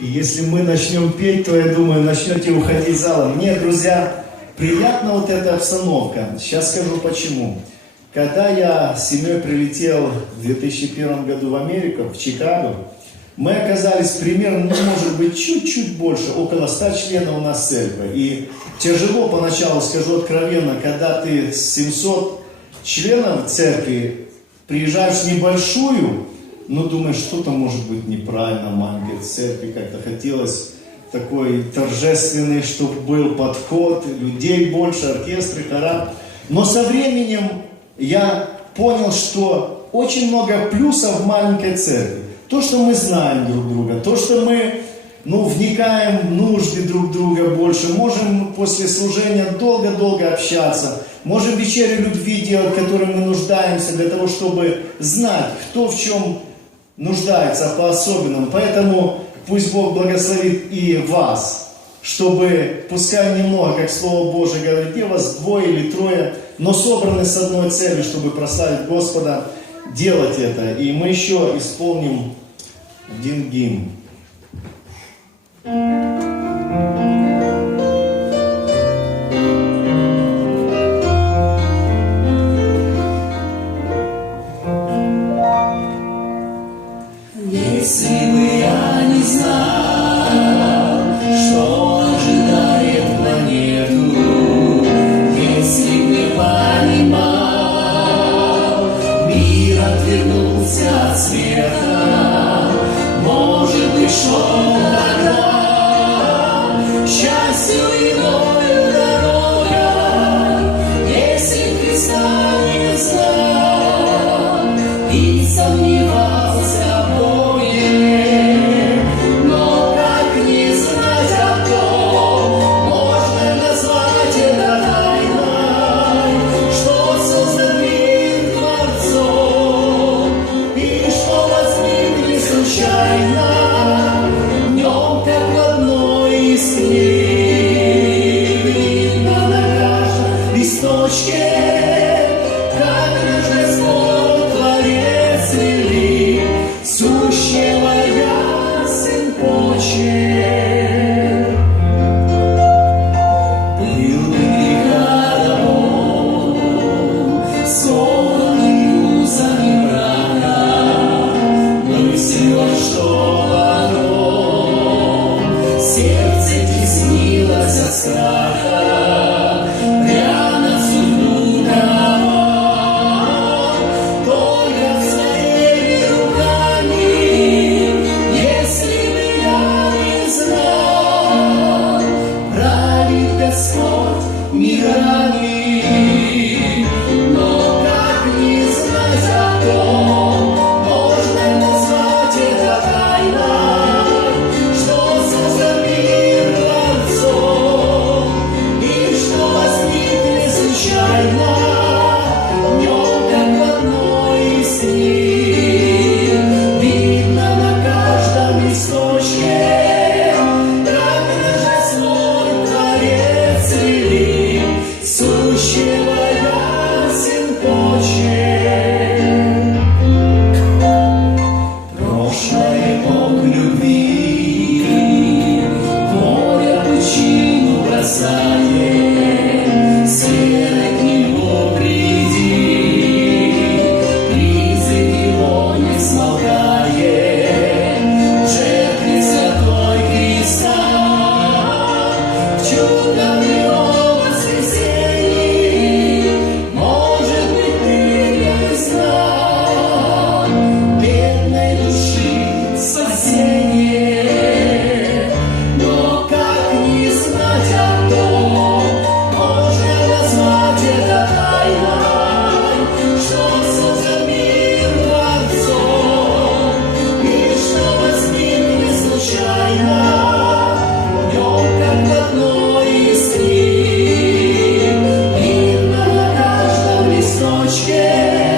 И если мы начнем петь, то, я думаю, начнете уходить из зала. Мне, друзья, приятна вот эта обстановка. Сейчас скажу почему. Когда я с семьей прилетел в 2001 году в Америку, в Чикаго, мы оказались примерно, ну, может быть, чуть-чуть больше, около 100 членов у нас церкви. И тяжело поначалу, скажу откровенно, когда ты с 700 членов церкви приезжаешь в небольшую, ну, думаешь, что-то может быть неправильно, маленькой церкви, как-то хотелось такой торжественный, чтобы был подход, людей больше, оркестры, хора. Но со временем я понял, что очень много плюсов в маленькой церкви. То, что мы знаем друг друга, то, что мы ну, вникаем в нужды друг друга больше, можем после служения долго-долго общаться, можем вечерю любви делать, которой мы нуждаемся, для того, чтобы знать, кто в чем нуждается по-особенному. Поэтому пусть Бог благословит и вас, чтобы, пускай немного, как Слово Божие говорит, где вас двое или трое, но собраны с одной целью, чтобы прославить Господа, делать это. И мы еще исполним один гимн. Если eyes. إيراني you alone. scared.